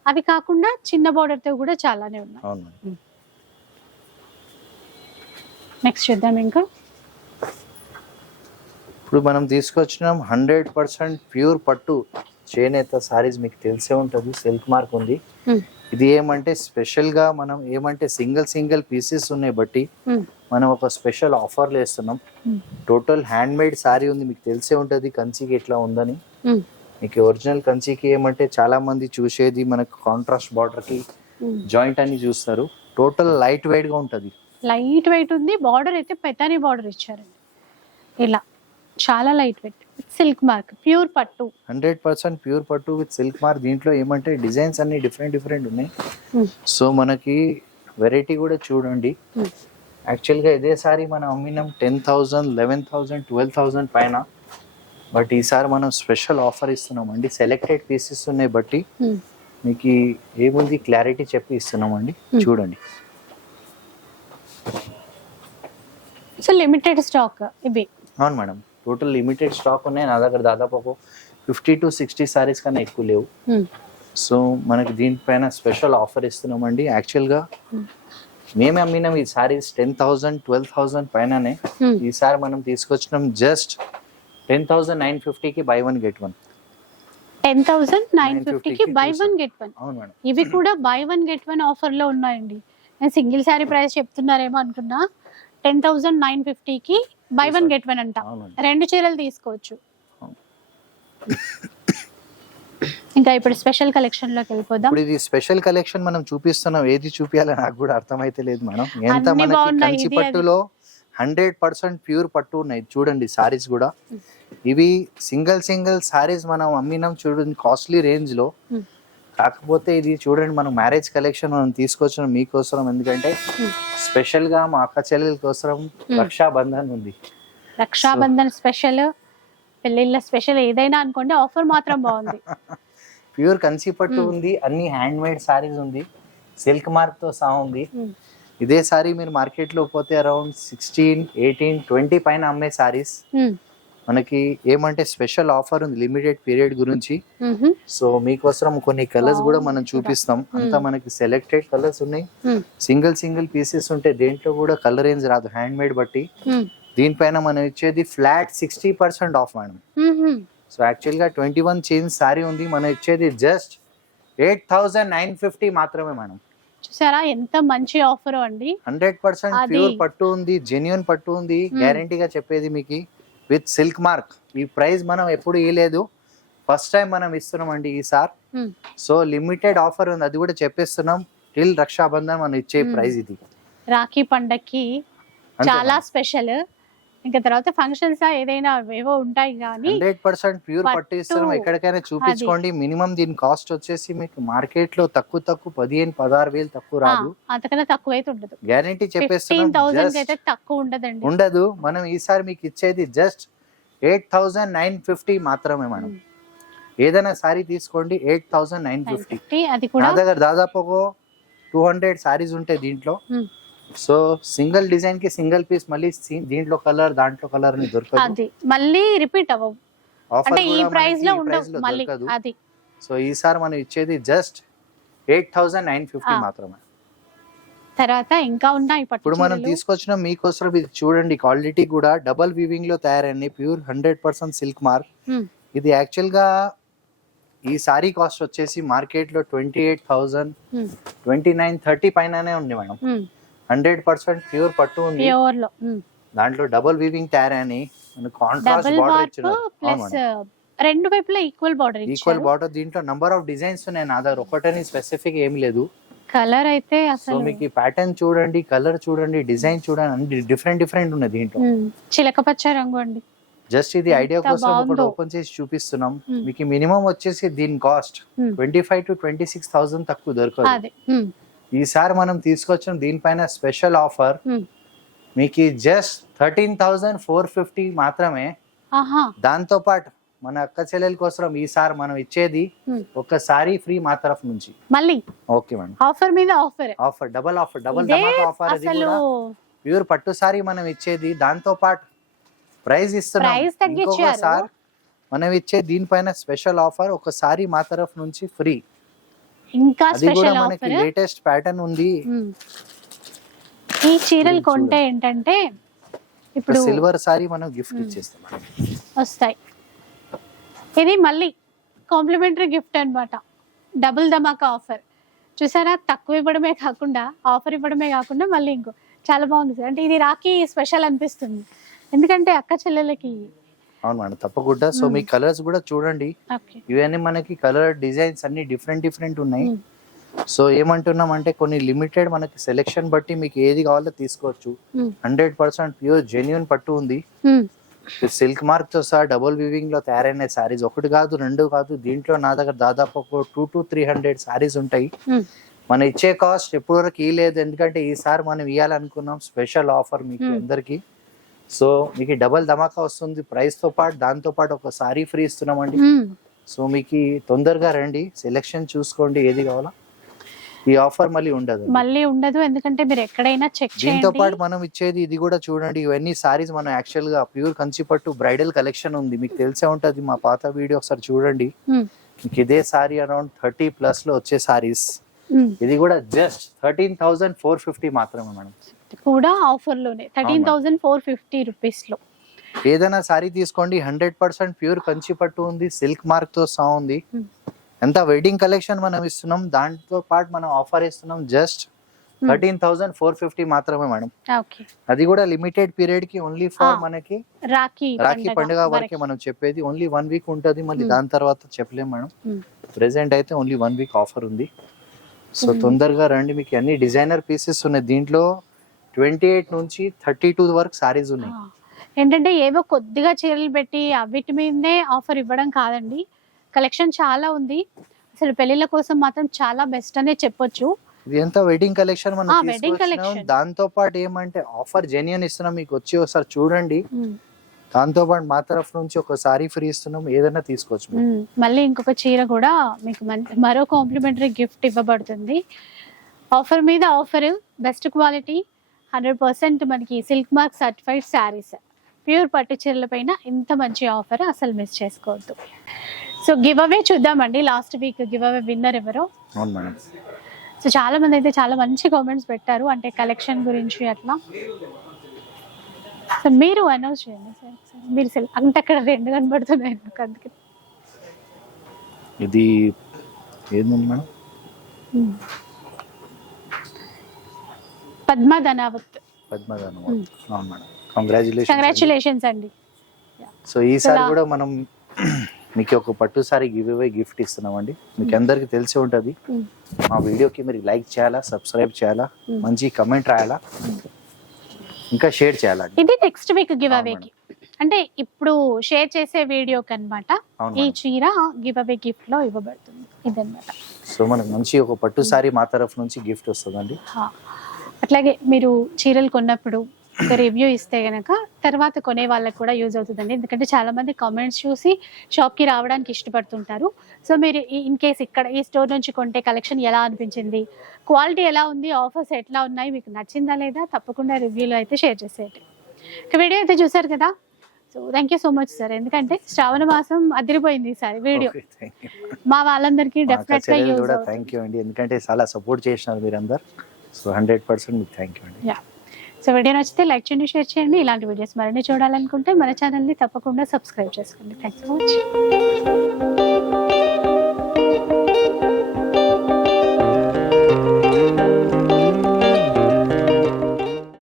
అవి కాకుండా చిన్న బార్డర్తో కూడా చాలానే ఉన్నాయి. అవును మేడం. నెక్స్ట్ చూద్దాం. ఇంకా ఇప్పుడు మనం తీసుకొచ్చినాం 100% ప్యూర్ పట్టు చేనేత సారీస్. మీకు తెలిసే ఉంటుంది, సిల్క్ మార్క్ ఉంది. ఇది ఏమంటే స్పెషల్గా మనం ఏమంటే సింగిల్ పీసెస్ ఉన్నాయి బట్టి మనం ఒక స్పెషల్ ఆఫర్లు వేస్తున్నాం. టోటల్ హ్యాండ్ మేడ్ సారీ ఉంది, మీకు తెలిసే ఉంటుంది కంచికి ఎట్లా ఉందని. మీకు ఒరిజినల్ కంచికి ఏమంటే చాలా మంది చూసేది మనకు కాంట్రాస్ట్ బార్డర్ కి జాయింట్ అని చూస్తారు. టోటల్ లైట్ వెయిట్ గా ఉంటది. లైట్ వెయిట్ ఉంది. బార్డర్ అయితే పెతాని బార్డర్ ఇచ్చారండి. ఇలా చాలా light weight, silk mark, pure పట్టు, 100% ప్యూర్ పట్టు విత్ సిల్క్ మార్క్. దీంట్లో ఏమంటే డిజైన్స్ అన్ని డిఫరెంట్ ఉన్నాయి. సో మనకి వెరైటీ కూడా చూడండి. యాక్చువల్గా ఇదే సారీ మనం అమ్మినాం 10,000, 11,000, 12,000 పైన. బట్ ఈసారి మనం స్పెషల్ ఆఫర్ ఇస్తున్నాం అండి. సెలెక్టెడ్ పీసెస్ ఉన్నాయి బట్టి మీకు ఏముంది క్లారిటీ చెప్పి ఇస్తున్నామండి. చూడండి. సో లిమిటెడ్ స్టాక్ ఇవి. అవును మేడం, టోటల్ లిమిటెడ్ స్టాక్ ఉన్నాయి నా దగ్గర. దాదాపు ఒక 50 to 60 సారీస్ కన్నా ఎక్కువ లేవు. సో మనకి దీనిపైన స్పెషల్ ఆఫర్ ఇస్తున్నామండి. యాక్చువల్గా మేమే అమ్మినాం ఈ సారీస్ 10,000, 12,000 పైననే. ఈసారి మనం తీసుకొచ్చినాం జస్ట్ 10,950కి బై వన్ గెట్ వన్. 10,950కి బై వన్ గెట్ వన్. అవును మేడం. ఇవి కూడా buy one get one offer లో ఉన్నాయండి. నేను సింగిల్ సారీ ప్రైస్ చెప్తున్నారేమో అనుకున్నా. 10,950కి బై వన్ గెట్ వన్ అంట. 2 చీరలు తీసుకోవచ్చు. ఇంకా ఇప్పుడు స్పెషల్ కలెక్షన్ లోకి వెళ్ళిపోదాం. ఇప్పుడు ఇది స్పెషల్ కలెక్షన్ మనం చూపిస్తున్నాం. ఏది చూపించాలో నాకు కూడా అర్థమైతే లేదు మేడం. ఎంత మనకి కంచి పట్టులో 100% ప్యూర్ పట్టు ఉన్నాయి. చూడండి సారీస్ కూడా ఇవి సింగిల్ సారీస్ మనం అమ్మినాం చూడండి కాస్ట్లీ రేంజ్ లో. కాకపోతే ఇది చూడండి మనం మ్యారేజ్ కలెక్షన్ మనం తీసుకొచ్చిన మీకోసం. ఎందుకంటే స్పెషల్ గా మా అక్క చెల్లెల కోసం రక్షాబంధన్ ఉంది. రక్షాబంధన్ స్పెషల్, పెళ్ళిళ్ళ స్పెషల్ ఏదైనా అనుకోండి, ఆఫర్ మాత్రం బాగుంది. ప్యూర్ కంచి పట్టు ఉంది, అన్ని హ్యాండ్ మేడ్ సారీస్ ఉంది, సిల్క్ మార్క్ తో సహా ఉంది. ఇదే సారీ మీరు మార్కెట్ లో పోతే అరౌండ్ 16, 18, 20 పైన అమ్మే సారీస్ మనకి ఏమంటే స్పెషల్ ఆఫర్ ఉంది లిమిటెడ్ పీరియడ్ గురించి. సో మీకోసం కొన్ని కలర్స్ కూడా మనం చూపిస్తాం. అంతా మనకి సెలెక్టెడ్ కలర్స్ ఉన్నాయి. సింగిల్ పీసెస్ ఉంటాయి, దేంట్లో కూడా కలర్ రేంజ్ రాదు హ్యాండ్ మేడ్ బట్టి. దీనిపైన మనం ఇచ్చేది flat 60% of madam. So actual గా 21 చైన్ సారీ ఉంది, మనం ఇచ్చేది జస్ట్ 8,950 మాత్రమే మేడం. చూసారా ఎంత మంచి ఆఫర్ అండి. 100% ప్యూర్ పట్టు ఉంది, జెన్యున్ పట్టు ఉంది, గ్యారంటీగా చెప్పేది మీకు విత్ సిల్క్ మార్క్. ఈ ప్రైస్ మనం ఎప్పుడు ఇవ్వలేదు, ఫస్ట్ టైం మనం ఇస్తున్నాం అండి ఈసారి. సో లిమిటెడ్ ఆఫర్ ఉంది, అది కూడా చెప్పేస్తున్నాం. టిల్ రక్షాబంధన్ మనం ఇచ్చే ప్రైస్ ఇది. రాఖీ పండక్కి చాలా స్పెషల్. ఇంకా తర్వాత ఫంక్షన్స్ ఏదైనా ఏవో ఉంటాయి కానీ 100% ప్యూర్ పట్టు ఇస్తున్నాం. ఎక్కడికైనా చూపించుకోండి. మినిమం దీని కాస్ట్ వచ్చేసి మీకు మార్కెట్ లో తక్కువ 15-16 వేలు తక్కువ రాదు, అంతకన్నా తక్కువ అయితే ఉండదు. గ్యారంటీ చెప్పేస్తున్నాం. 15,000 అయితే తక్కువ ఉండదండి, ఉండదు. మనం ఈసారి మీకు ఇచ్చేది జస్ట్ 8,950 మాత్రమే మేడం. ఏదైనా సారీ తీసుకోండి 8,950. అది కూడా నా దగ్గర దాదాపు ఒక 200 సారీస్ ఉంటాయి దీంట్లో. సో సింగిల్ డిజైన్ కి సింగిల్ పీస్, మళ్ళీ దీంట్లో కలర్ దాంట్లో కలర్ అని దొరకదు. అది మళ్ళీ రిపీట్ అవ్వవు, అంటే ఈ ప్రైస్ లో ఉండవు మళ్ళీ అది. సో ఈసారి మనం ఇచ్చేది జస్ట్ 8,950 మాత్రమే. తర్వాత ఇంకా ఉన్నాయి ఇప్పుడు మనం తీసుకొచ్చిన మీకోసం ఇది చూడండి. క్వాలిటీ కూడా డబల్ వీవింగ్ లో తయారైంది, ప్యూర్ 100% సిల్క్ మార్క్. ఇది యాక్చువల్ గా ఈ సారీ కాస్ట్ వచ్చేసి మార్కెట్ లో 28,000, 29, 30 పైననే ఉంది మేడం. 100% ప్యూర్ పట్టు ఉంది, దాంట్లో డబుల్ వీవింగ్ తయారని కాంట్రాస్ట్ బార్డర్ ఇచ్చారు. ప్లస్ రెండు వైపులా ఈక్వల్ బార్డర్. దీంట్లో నంబర్ ఆఫ్ డిజైన్స్ ఉన్నాయి నా దగ్గర, ఒకటని స్పెసిఫిక్ ఏం లేదు. కలర్ అయితే అసలు మీకు ప్యాటర్న్ చూడండి, కలర్ చూడండి, డిజైన్ చూడండి, అన్ని డిఫరెంట్ ఉన్నాయి దీంట్లో. చిలకపచ్చ రంగు అండి. జస్ట్ ఇది ఐడియా కోసం ఒకటి ఓపెన్ చేసి చూపిస్తున్నాం మీకు. మినిమం వచ్చేసి దీని కాస్ట్ 25,000 to 26,000 తక్కువ దొరకదు. ఈసారి మనం తీసుకొచ్చిన దీనిపైన స్పెషల్ ఆఫర్ మీకు జస్ట్ 13,450 మాత్రమే. దాంతో పాటు మన అక్క చెల్లెల కోసం ఈసారి మనం ఇచ్చేది ఒక సారీ ఫ్రీ మా తరఫు నుంచి. మళ్ళీ ఓకే మేడం, ఆఫర్ మీద ఆఫర్, ఆఫర్ డబల్ ధమాకా ఆఫర్. అది అసలు కూడా ప్యూర్ పట్టు సారీ మనం ఇచ్చేది, దాంతో పాటు ప్రైస్ ఇస్తున్నాం. ప్రైస్ తగ్గించారు. ఇంకొకసారి మనం ఇచ్చే దీనిపైన స్పెషల్ ఆఫర్, ఒక సారీ మా తరఫు నుంచి ఫ్రీ. ఇంకా అది కూడా స్పెషల్ మనకి ఆఫర్. లేటెస్ట్ ప్యాటర్న్ ఉంది. ఈ చీరలు కొంటే ఏంటంటే ఇప్పుడు సిల్వర్ సారీ మనం గిఫ్ట్ ఇచ్చేస్తాం. వస్తాయి. ఇది మళ్ళీ కాంప్లిమెంటరీ గిఫ్ట్ అన్నమాట, డబుల్ ధమాకా ఆఫర్. చూసారా, తక్కువ ఇవ్వడమే కాకుండా ఆఫర్ ఇవ్వడమే కాకుండా మళ్ళీ ఇంకో చాలా బాగుంది సార్. అంటే ఇది రాఖీ స్పెషల్ అనిపిస్తుంది, ఎందుకంటే అక్క చెల్లెలకి. అవును మేడం, తప్పకుండా. సో మీ కలర్స్ కూడా చూడండి, ఇవన్నీ మనకి కలర్ డిజైన్స్ అన్ని డిఫరెంట్ ఉన్నాయి. సో ఏమంటున్నాం అంటే కొన్ని లిమిటెడ్ మనకి సెలెక్షన్ బట్టి మీకు ఏది కావాలో తీసుకోవచ్చు. 100% ప్యూర్ జెన్యున్ పట్టు ఉంది, సిల్క్ మార్క్ తో సహా డబుల్ వీవింగ్ లో తయారైన సారీస్. ఒకటి కాదు, రెండు కాదు, దీంట్లో నా దగ్గర దాదాపు 200 to 300 సారీస్ ఉంటాయి. మన ఇచ్చే కాస్ట్ ఎప్పటి వరకు ఇవ్వలేదు, ఎందుకంటే ఈసారి మనం ఇవ్వాలనుకున్నాం స్పెషల్ ఆఫర్ మీకు అందరికి. సో మీకు డబల్ ధమాకా వస్తుంది ప్రైస్ తో పాటు, దాంతో పాటు ఒక సారీ ఫ్రీ ఇస్తున్నామండి. సో మీకు తొందరగా రండి, సెలెక్షన్ చూసుకోండి ఏది కావాలా. ఈ ఆఫర్ మళ్ళీ ఉండదు, ఎందుకంటే మీరు ఎక్కడైనా చెక్ చేయండి. దీంతో పాటు మనం ఇచ్చేది ఇది కూడా చూడండి, ఇవన్నీ సారీస్ మనం యాక్చువల్ గా ప్యూర్ కంచి పట్టు బ్రైడల్ కలెక్షన్ ఉంది, మీకు తెలిసే ఉంటది. మా పాత వీడియో ఒకసారి చూడండి. మీకు ఇదే సారీ అరౌండ్ 30+ లో వచ్చే సారీస్. ఇది కూడా జస్ట్ 13,450 మాత్రమే మేడం, కూడా ఆఫర్ లోనే 13,450 రూపీస్ లో. ఏదైనా సారీ తీసుకోండి, 100% ప్యూర్ కంచి పట్టు ఉంది, సిల్క్ మార్క్ తో సహా ఉంది. ఎంత వెడ్డింగ్ కలెక్షన్ మనం ఇస్తున్నాం, దాంతో పాటు మనం ఆఫర్ ఇస్తున్నాం జస్ట్ 13,450 మాత్రమే మేడం. అది కూడా లిమిటెడ్ పీరియడ్ కి, ఓన్లీ ఫర్ మనకి రాఖీ పండుగ వరకే మనం చెప్పేది. ఓన్లీ 1 వీక్ ఉంటది, మళ్ళీ దాని తర్వాత చెప్పలేం మేడం. ప్రెసెంట్ అయితే ఓన్లీ 1 వీక్ ఆఫర్ ఉంది. సో తొందరగా రండి, మీకు అన్ని డిజైనర్ పీసెస్ ఉన్నాయి. దీంట్లో 28 నుంచి 32 వరకు సారీస్ ఉన్నాయి. ఏంటంటే ఏవో కొద్దిగా చీరలు పెట్టి అవిటి మీదే ఆఫర్ ఇవ్వడం కాదండి, కలెక్షన్ చాలా ఉంది. అసలు పెళ్లిళ్ళ కోసం మాత్రం చాలా బెస్ట్ అనే చెప్పొచ్చు. ఇది ఎంత వెడ్డింగ్ కలెక్షన్ మనం తీసుకొచ్చినాం. దాంతో పాటు ఏమంటే ఆఫర్ జెన్యూన్ ఇస్తున్నాం, మీకు వచ్చి ఒకసారి చూడండి. దాంతో పాటు మా తరఫు నుంచి ఒక సారీ ఫ్రీ ఇస్తున్నాం, ఏదైనా తీసుకోవచ్చు. మళ్ళీ ఇంకొక చీర కూడా మీకు మరో కాంప్లిమెంటరీ గిఫ్ట్ ఇవ్వబడుతుంది. ఆఫర్ మీద ఆఫర్, బెస్ట్ క్వాలిటీ, 100% మనకి silk mark certified saris, pure పట్టు చీరల పైన ఇంత మంచి ఆఫర్ అసలు మిస్ చేసుకోవద్దు. సో గివ్ అవే చూద్దామండి, last week give away winner ఎవరో. సో చాలా మంది అయితే చాలా మంచి కామెంట్స్ పెట్టారు, అంటే కలెక్షన్ గురించి అట్లా. సో మీరు అనౌన్స్ చేయండి సార్, మీరు అంటే అక్కడ 2 కనబడుతున్నాయి నాకు, అందుకే. ఇది ఏముంది మేడం, పద్మా ధనావత్. అవును మేడం, కంగ్రాచులేషన్స్ అండి. సో ఈసారి కూడా మనం మీకు ఒక పట్టు సారీ గివ్ అవే గిఫ్ట్ ఇస్తున్నామండి. మీకు అందరికి తెలిసి ఉంటది, మా వీడియోకి మీరు లైక్ చేయాలా, సబ్స్క్రైబ్ చేయాలా, మంచి కమెంట్ రాయాలా, ఇంకా షేర్ చేయాలా. ఇది నెక్స్ట్ వీక్ గివ్ అవేకి, అంటే ఇప్పుడు షేర్ చేసే వీడియోకి అన్నమాట. ఈ చీర గివ్ అవే గిఫ్ట్ లో ఇవ్వబడుతుంది ఇదన్నమాట. సో మనకు మంచి ఒక పట్టు సారీ మా తరఫు నుంచి గిఫ్ట్ వస్తుందండి. అట్లాగే మీరు చీరలు కొన్నప్పుడు ఒక రివ్యూ ఇస్తే గనక తర్వాత కొనే వాళ్ళకి కూడా యూజ్ అవుతుందండి, ఎందుకంటే చాలా మంది కామెంట్స్ చూసి షాప్ కి రావడానికి ఇష్టపడుతుంటారు. సో మీరు ఇన్ కేస్ ఇక్కడ ఈ స్టోర్ నుంచి కొంటే కలెక్షన్ ఎలా అనిపించింది, క్వాలిటీ ఎలా ఉంది, ఆఫర్స్ ఎట్లా ఉన్నాయి, మీకు నచ్చిందా లేదా, తప్పకుండా రివ్యూలో అయితే షేర్ చేసేయండి. వీడియో అయితే చూసారు కదా, so thank you so much sir, ఎందుకంటే శ్రావణ మాసం అదిరిపోయింది ఈసారి వీడియో. మా వాళ్ళందరికీ డెఫినెట్ గా యూజ్ అవుతుంది. థ్యాంక్ యూ అండి, ఎందుకంటే చాలా సపోర్ట్ చేసినారు మీరందరూ. సో 100% మీకు థ్యాంక్ యూ అండి. సో వీడియో నచ్చితే లైక్ చేయండి, షేర్ చేయండి. ఇలాంటి వీడియోస్ మరిన్ని చూడాలనుకుంటే మన ఛానల్ని తప్పకుండా సబ్స్క్రైబ్ చేసుకోండి. Thanks for watching.